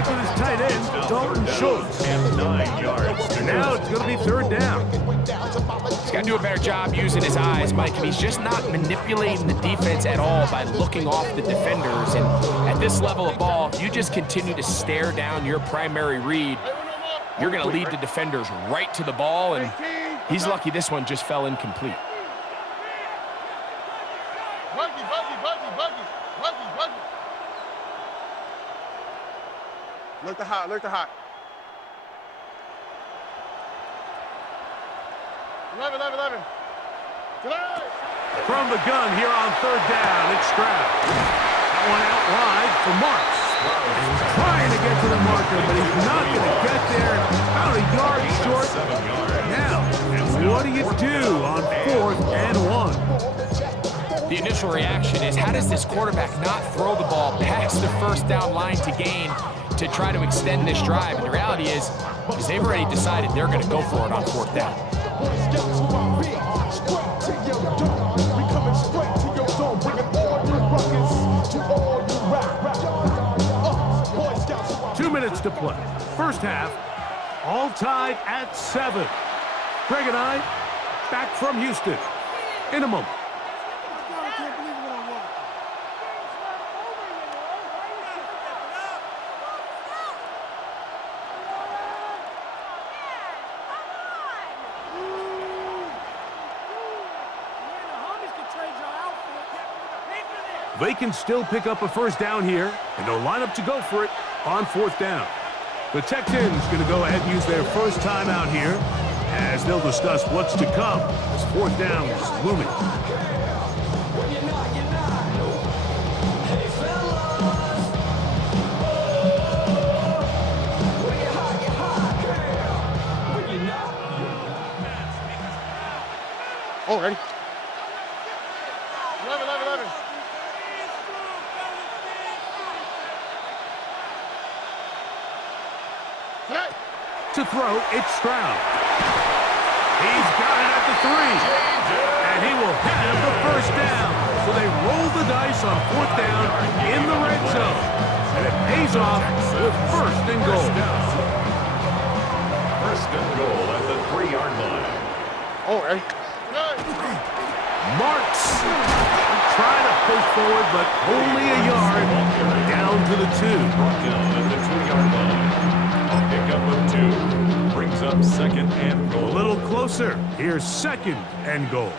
back with his tight end, Dalton Schultz. And 9 yards. And now it's going to be third down. He's got to do a better job using his eyes, Mike, and he's just not manipulating the defense at all by looking off the defenders. And at this level of ball, if you just continue to stare down your primary read, you're going to lead the defenders right to the ball, and he's lucky this one just fell incomplete. Look the hot, look the hot. 11. From the gun here on third down, it's Stroud. That one out wide for Marks. He's trying to get to the marker, but he's not going to get there. About a yard short. Now, what do you do on 4th and 1? The initial reaction is, how does this quarterback not throw the ball past the first down line to gain to try to extend this drive? And the reality is they've already decided they're going to go for it on 4th down. 2 minutes to play. First half, all tied at 7. Greg and I, back from Houston in a moment. They can still pick up a first down here, and they'll line up to go for it on 4th down. The Texans going to go ahead and use their first timeout here as they'll discuss what's to come as 4th down is looming. All right. 11. To throw, it's Stroud. He's got it at the 3. And he will have the first down. So they roll the dice on 4th down in the red zone. And it pays off with 1st and goal. 1st and goal at the 3-yard line. All right. Marks trying to push forward, but only a yard down to the 2. Brought down at the 2-yard line. A pickup of 2 brings up 2nd and goal. A little closer. Here's 2nd and goal.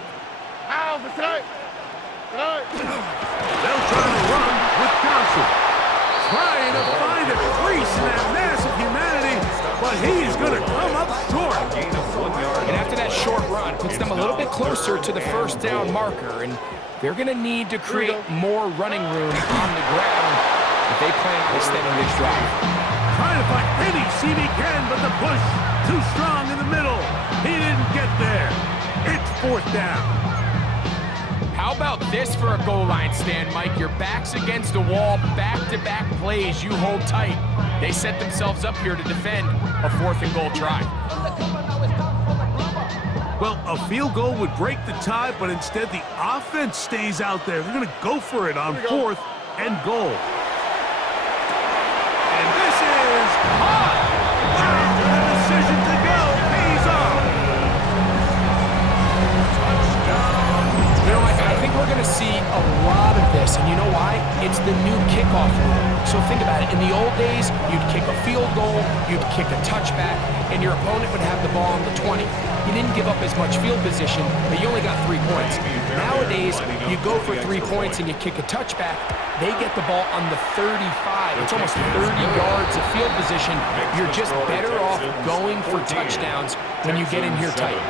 They'll try to run with Johnson. Trying to find a crease in that mass of humanity, but he's going to come up short. Gain of 1 yard. And after that short run, puts them a little bit closer to the first down marker, and they're going to need to create more running room on the ground if they plan on extending this drive. Trying to find any seam he can, but the push too strong in the middle. He didn't get there. It's 4th down. How about this for a goal line stand, Mike? Your back's against the wall, back-to-back plays, you hold tight. They set themselves up here to defend a 4th and goal try. Well, a field goal would break the tie, but instead the offense stays out there. They're going to go for it on 4th and goal. And this is hot. Wow, the decision to go pays off. You know, I think we're going to see a lot of this, and you know why? It's the new kickoff rule. So think about it. In the old days, you'd kick a field goal, you'd kick a touchback, and your opponent would have the ball on the 20. You didn't give up as much field position, but you only got 3 points. Nowadays, you go for 3 points and you kick a touchback, they get the ball on the 35. It's almost 30 yards of field position. You're just better off going for touchdowns when you get in here tight.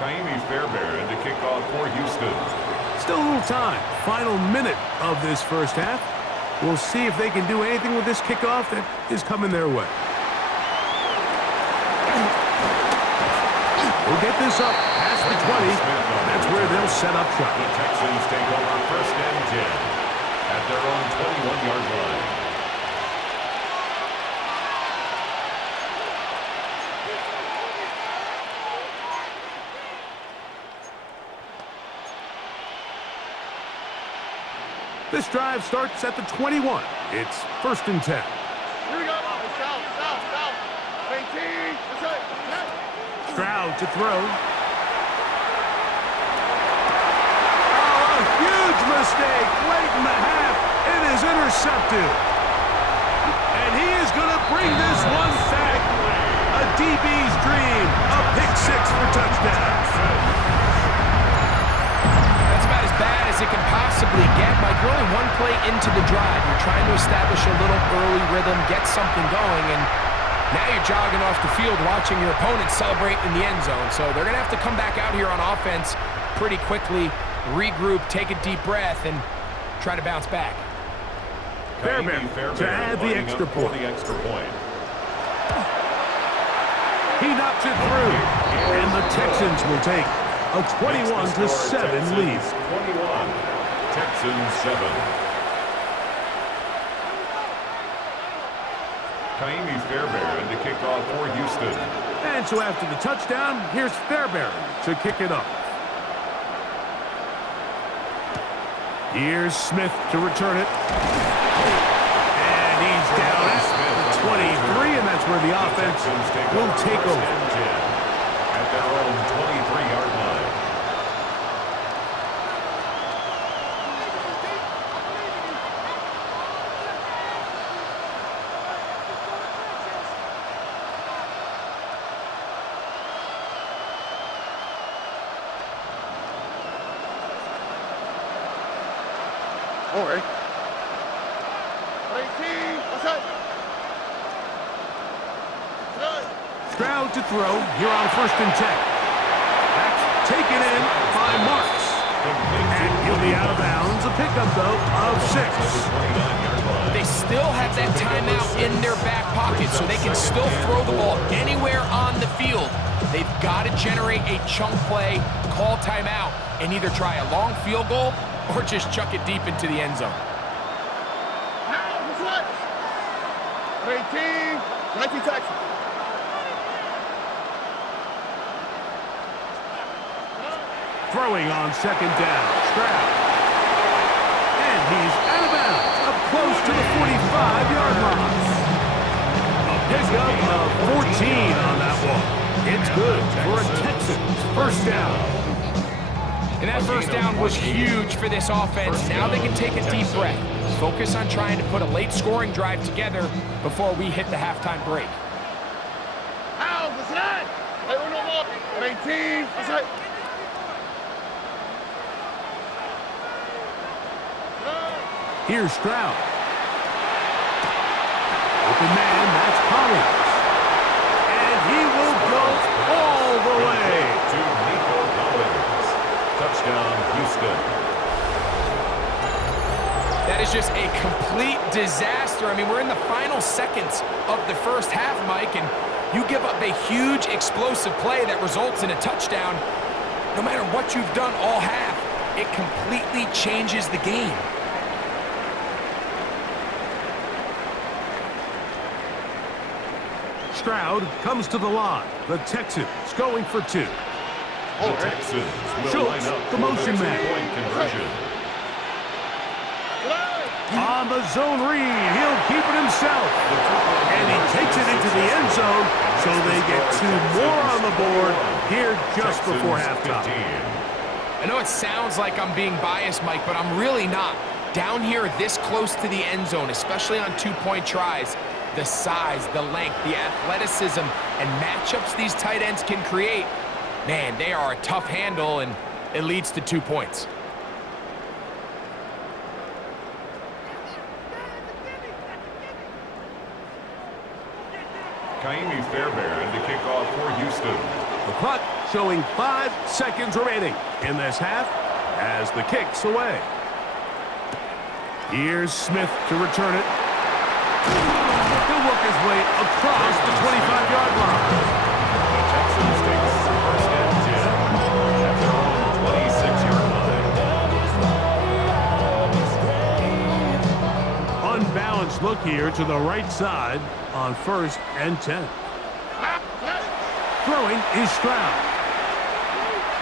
Ka'imi Fairbairn to kick off for Houston. Still a little time. Final minute of this first half. We'll see if they can do anything with this kickoff that is coming their way. We'll get this up past the 20. That's where they'll set up shop. The Texans take over 1st and 10 at their own 21-yard line. This drive starts at the 21. It's 1st and 10. Here we go. South. 18. That's it. Stroud to throw. Oh, a huge mistake late in the half. It is intercepted. And he is going to bring this one back. A DB's dream. A pick six for touchdown. That's about as bad as it can possibly get. Mike, you're only one play into the drive. You're trying to establish a little early rhythm, get something going, and now you're jogging off the field watching your opponent celebrate in the end zone. So they're going to have to come back out here on offense pretty quickly, regroup, take a deep breath, and try to bounce back. Fairbairn to add the extra point. He knocks it through, and the Texans will take a 21-7 lead. 21, Texans 7. Kaimi Fairbairn to kick off for Houston. And so after the touchdown, here's Fairbairn to kick it up. Here's Smith to return it. And he's down at the 23, and that's where the offense will take over. At their own 23-yard line. All right. 18. That's it. Stroud to throw here on 1st and 10. That's taken in by Marks. And he'll be out of bounds. A pickup, though, of 6. They still have that timeout in their back pocket, so they can still throw the ball anywhere on the field. They've got to generate a chunk play, call timeout, and either try a long field goal or just chuck it deep into the end zone. 18. 19 Texans. Throwing on 2nd down. Stroud. And he's out of bounds, up close to the 45-yard line. A pickup of 14 on that one. It's good for a Texans 1st down. And that 1st down was huge for this offense. Now they can take a deep breath. Focus on trying to put a late scoring drive together before we hit the halftime break. How? That's it. Hey, we're no more. 18. That's it. Here's Stroud. Open man, that's Collins. And he will go all the way. To Nico Collins. Touchdown, Houston. That is just a complete disaster. I mean, we're in the final seconds of the 1st half, Mike, and you give up a huge explosive play that results in a touchdown. No matter what you've done all half, it completely changes the game. Stroud comes to the line. The Texans going for 2. The Texans will Schultz, line up the motion man. point conversion. On the zone read, he'll keep it himself. And he takes it into the end zone, so they get 2 more on the board here just before halftime. I know it sounds like I'm being biased, Mike, but I'm really not. Down here this close to the end zone, especially on 2-point tries, the size, the length, the athleticism, and matchups these tight ends can create, man, they are a tough handle, and it leads to 2 points. Kaimi Fairbairn to kick off for Houston. The clock showing 5 seconds remaining in this half as the kick's away. Here's Smith to return it. He'll work his way across the 25-yard line. The Texans take over 1st and 10 at their own 26-yard line. Unbalanced look here to the right side on 1st and 10. Throwing is Stroud.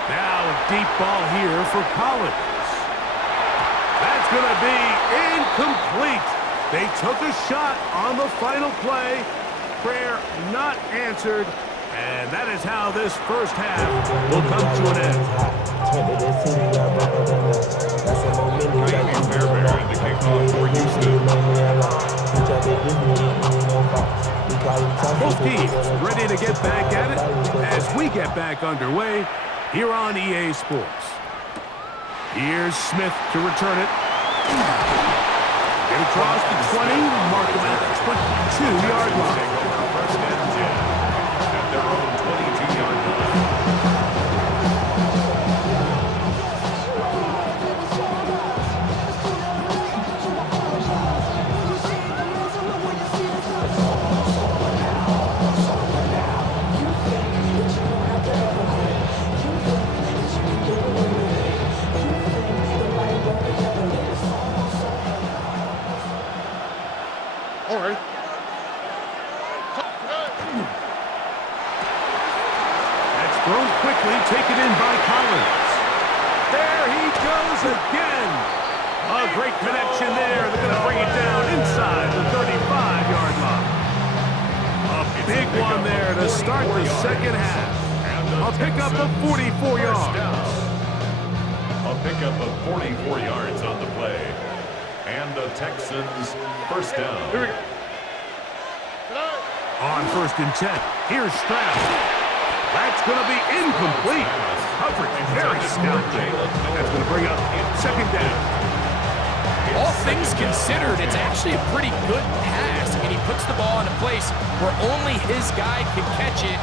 Now a deep ball here for Collins. That's going to be incomplete. They took a shot on the final play. Prayer not answered. And that is how this first half will come to an end. Miami Fairbairn to kick off for Houston. Both teams ready to get back at it as we get back underway here on EA Sports. Here's Smith to return it. Get across the 20, mark him at the 22-yard line. First and 10 at their own 22-yard line. All right. That's thrown quickly, taken in by Collins. There he goes again. A great connection there. They're going to bring it down inside the 35-yard line. A big one there to start the second half. A pickup of 44 yards. A pickup of 44 yards on the play. And the Texans first down. Here we go. On first and 10, here's Stroud. That's going to be incomplete. Coverage very stout. That's going to bring up second down. All things considered, it's actually a pretty good pass. I mean, he puts the ball in a place where only his guy can catch it.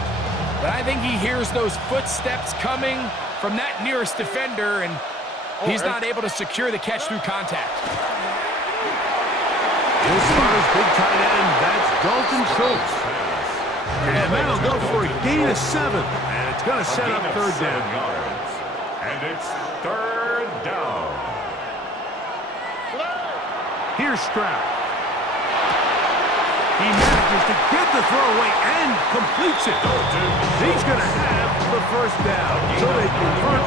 But I think he hears those footsteps coming from that nearest defender, and he's not able to secure the catch through contact. This is big tight end. That's Dalton Schultz. And that'll go for a gain of 7. And it's going to set up third down. Yards. And it's third down. Here's Stroud. He manages to get the throw away and completes it. He's going to have the first down. So they convert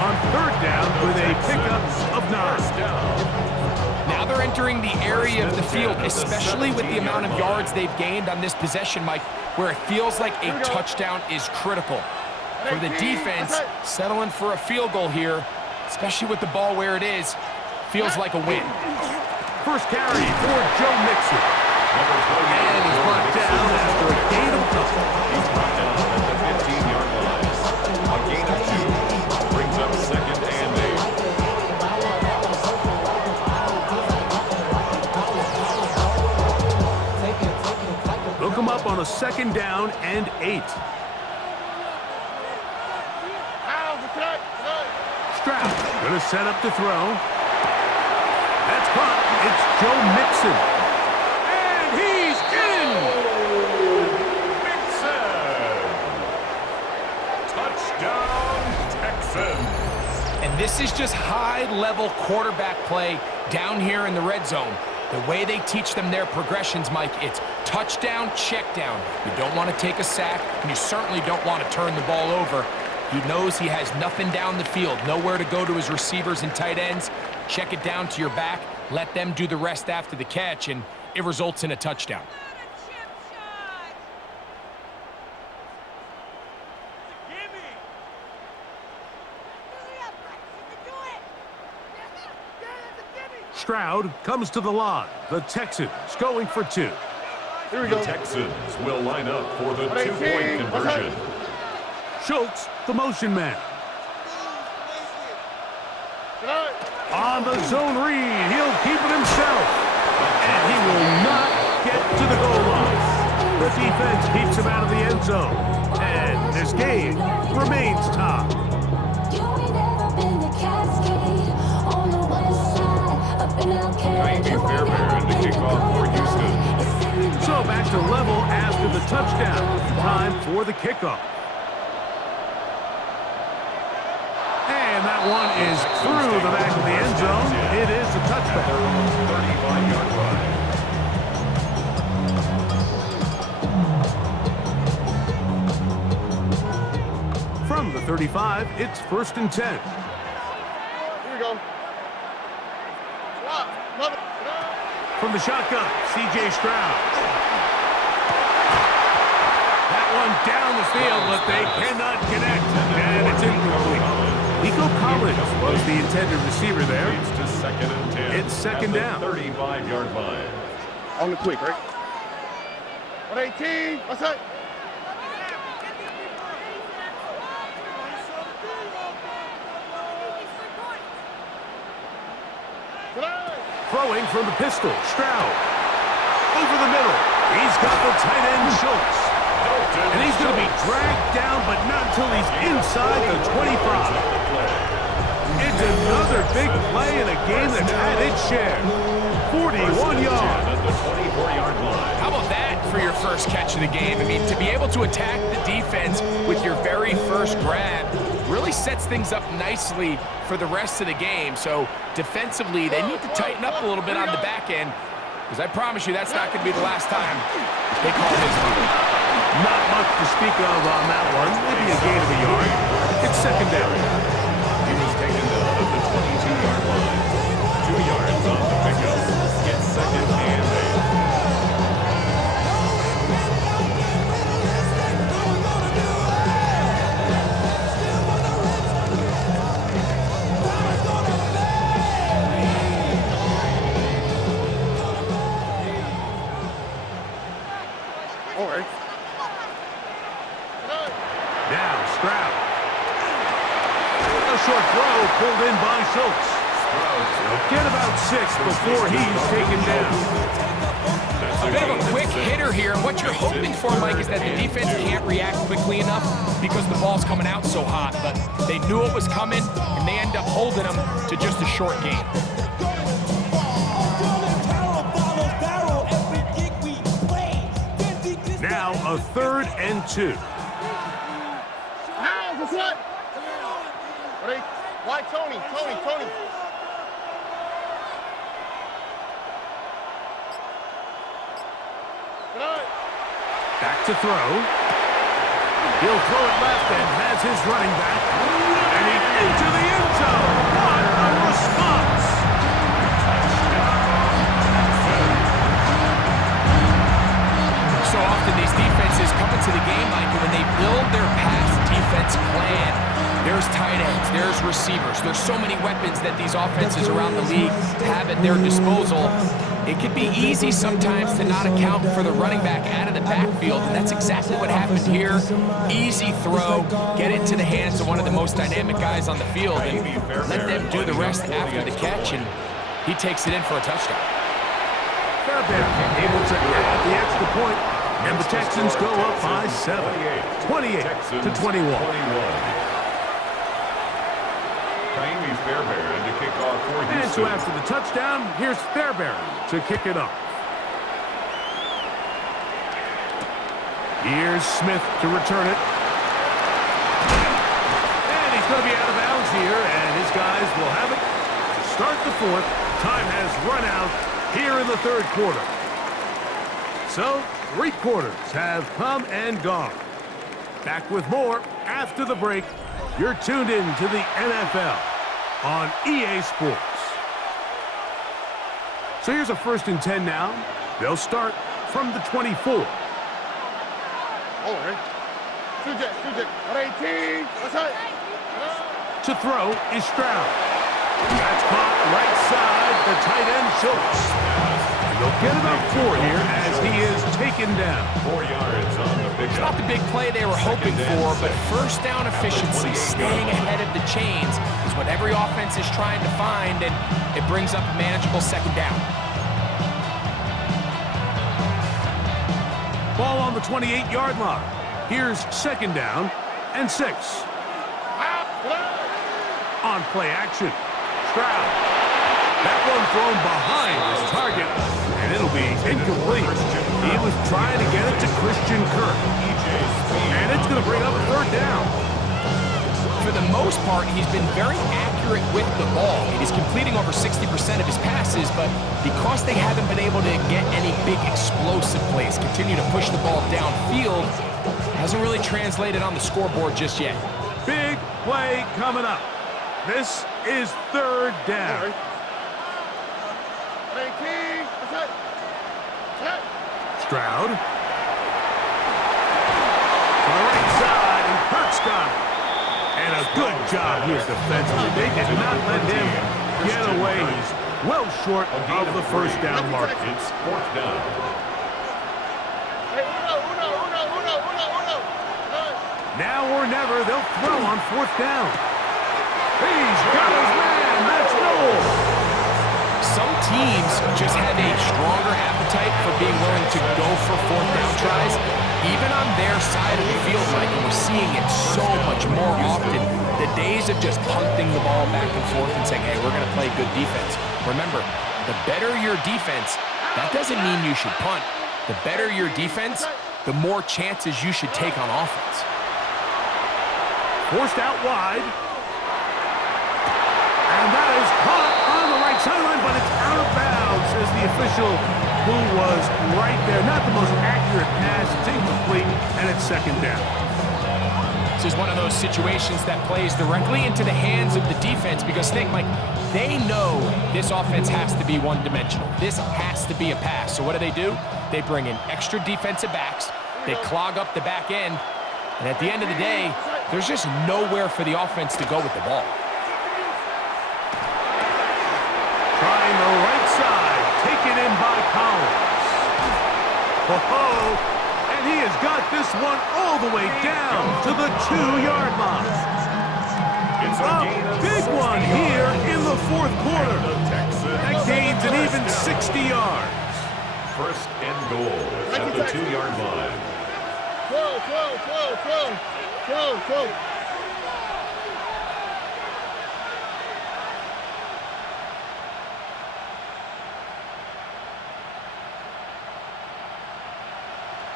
on third down with a pickup of 9. Now they're entering the area of the field, especially with the amount of yards they've gained on this possession, Mike, where it feels like a touchdown is critical. For the defense, settling for a field goal here, especially with the ball where it is, feels like a win. First carry for Joe Mixon. And he's brought down after a gain of 2. He's brought down at the 15-yard line. A gain of 2 brings up second and 8. They'll come up on a second down and 8. Stroud going to set up to throw. That's caught. It's Joe Mixon. And he's in! Mixon! Touchdown, Texans! And this is just high-level quarterback play down here in the red zone. The way they teach them their progressions, Mike, it's touchdown, check down. You don't want to take a sack, and you certainly don't want to turn the ball over. He knows he has nothing down the field, nowhere to go to his receivers and tight ends. Check it down to your back, let them do the rest after the catch, and it results in a touchdown. Stroud comes to the line. The Texans going for 2. Here we The go. Texans will line up for the two-point conversion. Schultz, the motion man. On the zone read, he'll keep it himself. And he will not get to the goal line. The defense keeps him out of the end zone. And this game remains tied. Miami Fairbairn to kick off for Houston. So back to level after the touchdown. Time for the kickoff. And that one is through the back of the end zone. It is a touchback. 35-yard line. From the 35, it's 1st and 10. Here we go. Love it. From the shotgun, C.J. Stroud. That one down the field, but they cannot connect, and it's incomplete. Nico Collins was the intended receiver there. Leads to 2nd and 10. It's second at the down. 35-yard line. On the quick, right? 118. What's that? Throwing from the pistol, Stroud. Over the middle. He's got the tight end, Schultz. And he's going to be dragged down, but not until he's inside the 25. It's another big play in a game that's had its share. 41 yards. At the 24-yard line. How about that for your first catch of the game? I mean, to be able to attack the defense with your very first grab really sets things up nicely for the rest of the game. So defensively, they need to tighten up a little bit on the back end, because I promise you that's not going to be the last time they call his number. Not much to speak of on that one. Maybe a gain of a yard. It's second down. He was taken down at the 22-yard line. 2 yards on the pickup. Gets 2nd and 8. Now Stroud. A short throw pulled in by Schultz. He'll get about 6 before he's taken down. A bit of a quick hitter here, and what you're hoping for, Mike, is that the defense can't react quickly enough because the ball's coming out so hot. But they knew it was coming, and they end up holding them to just a short gain. Now a 3rd and 2. What's that? Ready? Why Tony? Back to throw. He'll throw it left and has his running back. And he's into the end zone. What a response! So often these defenses come into the game, Mike, and when they build their pass defense plan, there's tight ends, there's receivers, there's so many weapons that these offenses around the league have at their disposal. It can be easy sometimes to not account for the running back out of the backfield, and that's exactly what happened here. Easy throw, get it to the hands of one of the most dynamic guys on the field, and let them do the rest after the catch, and he takes it in for a touchdown. Fairbairn able to add the extra point, and the Texans go up by 7, 28-21. Ka'imi Fairbairn to kick off for Houston. And so after the touchdown, here's Fairbairn to kick it off. Here's Smith to return it. And he's going to be out of bounds here, and his guys will have it to start the 4th. Time has run out here in the 3rd quarter. So, 3 quarters have come and gone. Back with more after the break. You're tuned in to the NFL on EA Sports. So here's a 1st and 10 now. They'll start from the 24. All right. 118. What's that? To throw is Stroud. That's caught right side, the tight end Schultz. And they'll get about 4 here as he is taken down. 4 yards on the pickup. It's not the big play they were hoping for, but first down efficiency, staying ahead of the chains, is what every offense is trying to find, and it brings up a manageable 2nd down. Ball on the 28-yard line. Here's 2nd down and 6. On play action, Stroud. That one thrown behind his target, and it'll be incomplete. He was trying to get it to Christian Kirk. And it's going to bring up a 3rd down. For the most part, he's been very accurate with the ball. He's completing over 60% of his passes, but because they haven't been able to get any big explosive plays, continue to push the ball downfield, hasn't really translated on the scoreboard just yet. Big play coming up. This is 3rd down. 18. That's it. Set. Stroud. To the right side, and Kirk's got it. And a good job here defensively. They did not let him get away. He's well short of the first down mark. It's fourth down. Hey, uno. Now or never, they'll throw on fourth down. He's got his man. That's Noel. Some teams just have a stronger appetite for being willing to go for fourth down tries, even on their side of the field, Mike, and we're seeing it so much more often. The days of just punting the ball back and forth and saying, hey, we're going to play good defense. Remember, the better your defense, that doesn't mean you should punt. The better your defense, the more chances you should take on offense. Forced out wide. And that is caught on the right sideline, but it's out of bounds, says the official who was right there. Not the most accurate pass. It's incomplete, and it's second down. This is one of those situations that plays directly into the hands of the defense because think, Mike, they know this offense has to be one-dimensional. This has to be a pass. So what do? They bring in extra defensive backs. They clog up the back end. And at the end of the day, there's just nowhere for the offense to go with the ball. Trying the right side, taken in by Collins. Oh, and he has got this one all the way down to the 2-yard line. It's A big one here in the fourth quarter. That gains an even 60 yards. First and goal at the 2-yard line. 12.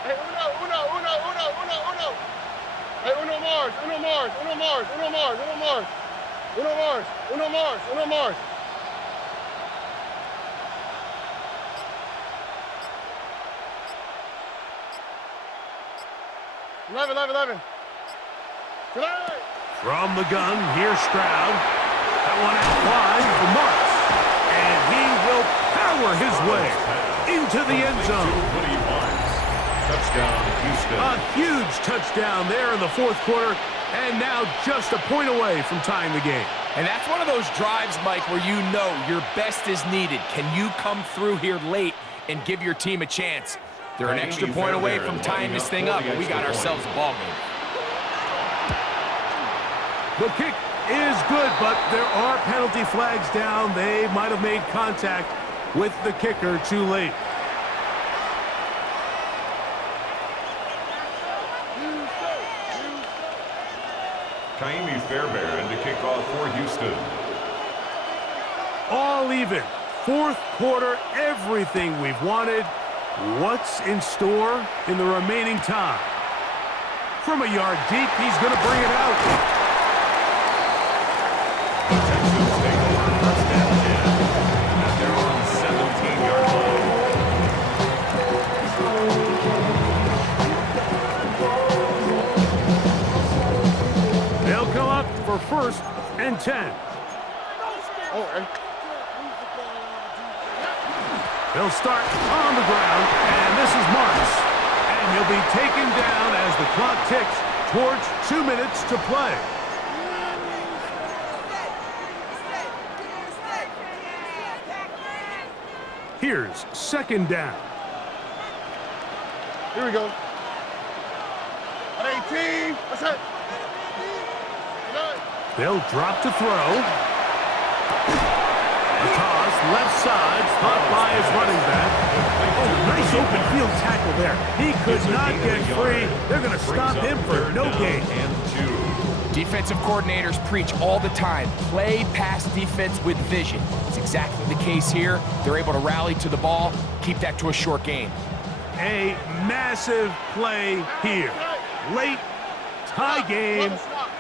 Hey, uno. Hey, uno Mars. 11. From the gun, here's Stroud. That one out wide for Marks. And he will power his way into the end zone. Touchdown, Houston. A huge touchdown there in the fourth quarter, and now just a point away from tying the game. And that's one of those drives, Mike, where you know your best is needed. Can you come through here late and give your team a chance? They're an extra point away from tying this thing up, and we got ourselves a ball game. The kick is good, but there are penalty flags down. They might have made contact with the kicker too late. Kaimi Fairbairn to kick off for Houston. All even. Fourth quarter, everything we've wanted. What's in store in the remaining time? From a yard deep, he's going to bring it out. The Texans take over first and 10. And they're on the 17-yard line. They'll come up for first and 10. They'll start on the ground, and this is Marks. And he'll be taken down as the clock ticks towards 2 minutes to play. Here's second down. Here we go. At 18. What's that? They'll drop to throw. The toss, left side, caught by his running back. Oh, nice open field tackle there. He could not get free. They're going to stop him for no gain. Defensive coordinators preach all the time, play pass defense with vision. It's exactly the case here. They're able to rally to the ball, keep that to a short gain. A massive play here. Late, tie game,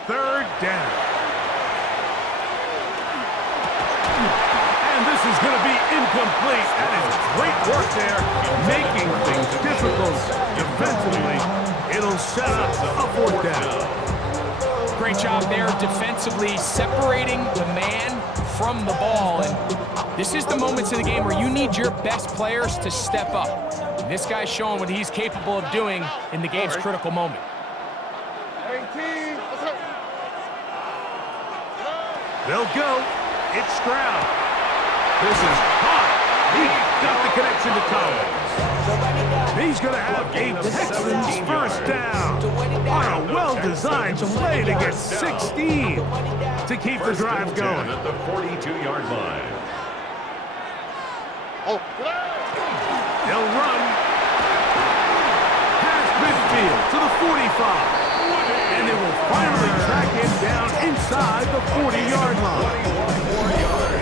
third down. And this is going to be incomplete. That is great work there, making things difficult defensively. It'll set up a fourth down. Great job there defensively, separating the man from the ball. And This is the moments in the game where you need your best players to step up. And this guy's showing what he's capable of doing in the game's critical moment. 18. What's up? They'll go. It's Stroud. This is hot. He got the connection to Collins. He's going to have a Texans first down on a well-designed play to get 16 to keep the drive going. At the 42-yard line. Oh, They'll run past midfield to the 45. And they will finally track him down inside the 40-yard line.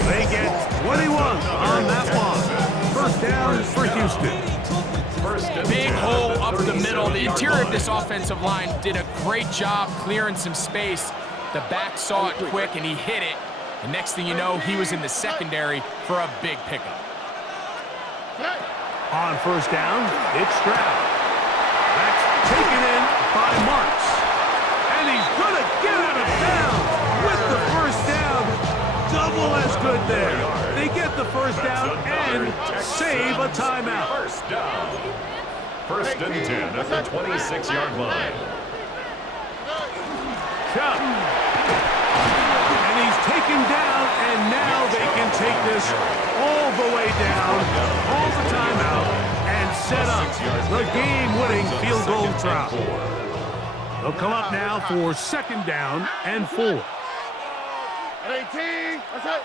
They get 21 on that one. First down for Houston. Big hole up the middle. The interior of this offensive line did a great job clearing some space. The back saw it quick, and he hit it. And next thing you know, he was in the secondary for a big pickup. On first down, it's Stroud. That's taken in by Marks. And he's going to get out of bounds with the first down. Double as good there. They get the first down and save a timeout. First down. First and 10 at the 26-yard line. Chubb. And he's taken down, and now they can take this all the way down, call the timeout, and set up the game-winning field goal try. They'll come up now for second down and 4. 18. What's up?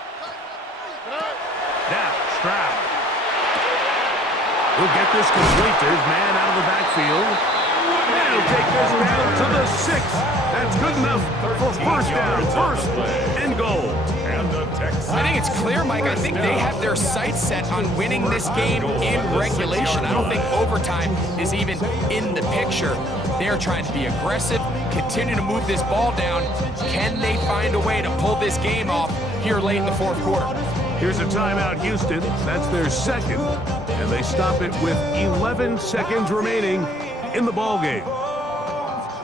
Now, Stroud. He'll get this complete to his man out of the backfield. And he'll take this down to the 6. That's good enough for first down, first and goal. And the Texans. I think it's clear, Mike. I think they have their sights set on winning this game in regulation. I don't think overtime is even in the picture. They're trying to be aggressive, continue to move this ball down. Can they find a way to pull this game off here late in the fourth quarter? Here's a timeout, Houston. That's their second. And they stop it with 11 seconds remaining in the ballgame.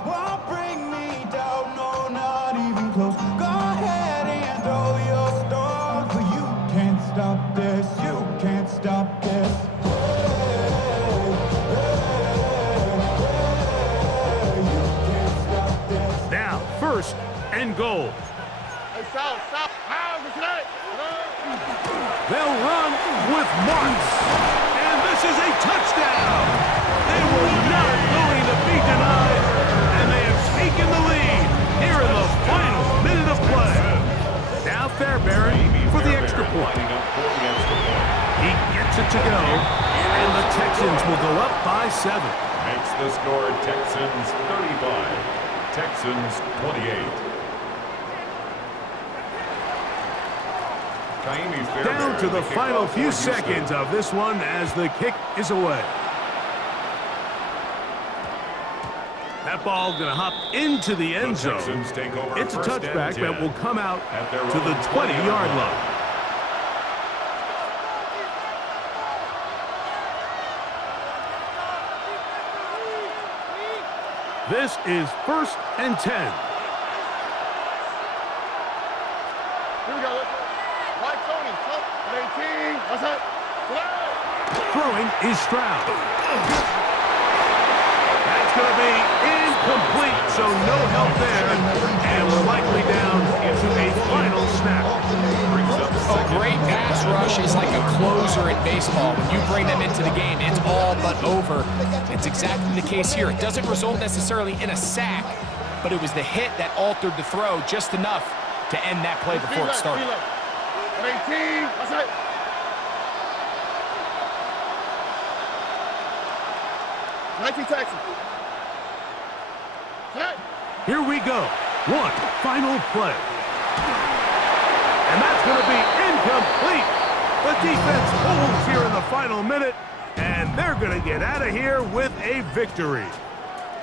Won't bring me down, no, not even close. Go ahead and throw your stones, but you can't stop this, you can't stop this. You can't stop this. Now, first and goal. Hey, South. How is it? They'll run with Marks. And this is a touchdown. They were not going to be denied. And they have taken the lead here in the final minute of play. Now Fairbairn for the extra point. He gets it to go. And the Texans will go up by 7. Makes the score Texans 35. Texans 28. Down to the final few seconds of this one as the kick is away. That ball going to hop into the end zone. It's a touchback that will come out to the 20-yard line. This is first and 10. Here we go. White Tony. 18. What's up? Throwing is Stroud. That's going to be incomplete, so no help there. And we're likely down to a final snap. A great pass rush is like a closer in baseball. When you bring them into the game, it's all but over. It's exactly the case here. It doesn't result necessarily in a sack, but it was the hit that altered the throw just enough to end that play before it started. 18. What's up? Texas. Here we go. One final play. And that's going to be incomplete. The defense holds here in the final minute, and they're going to get out of here with a victory.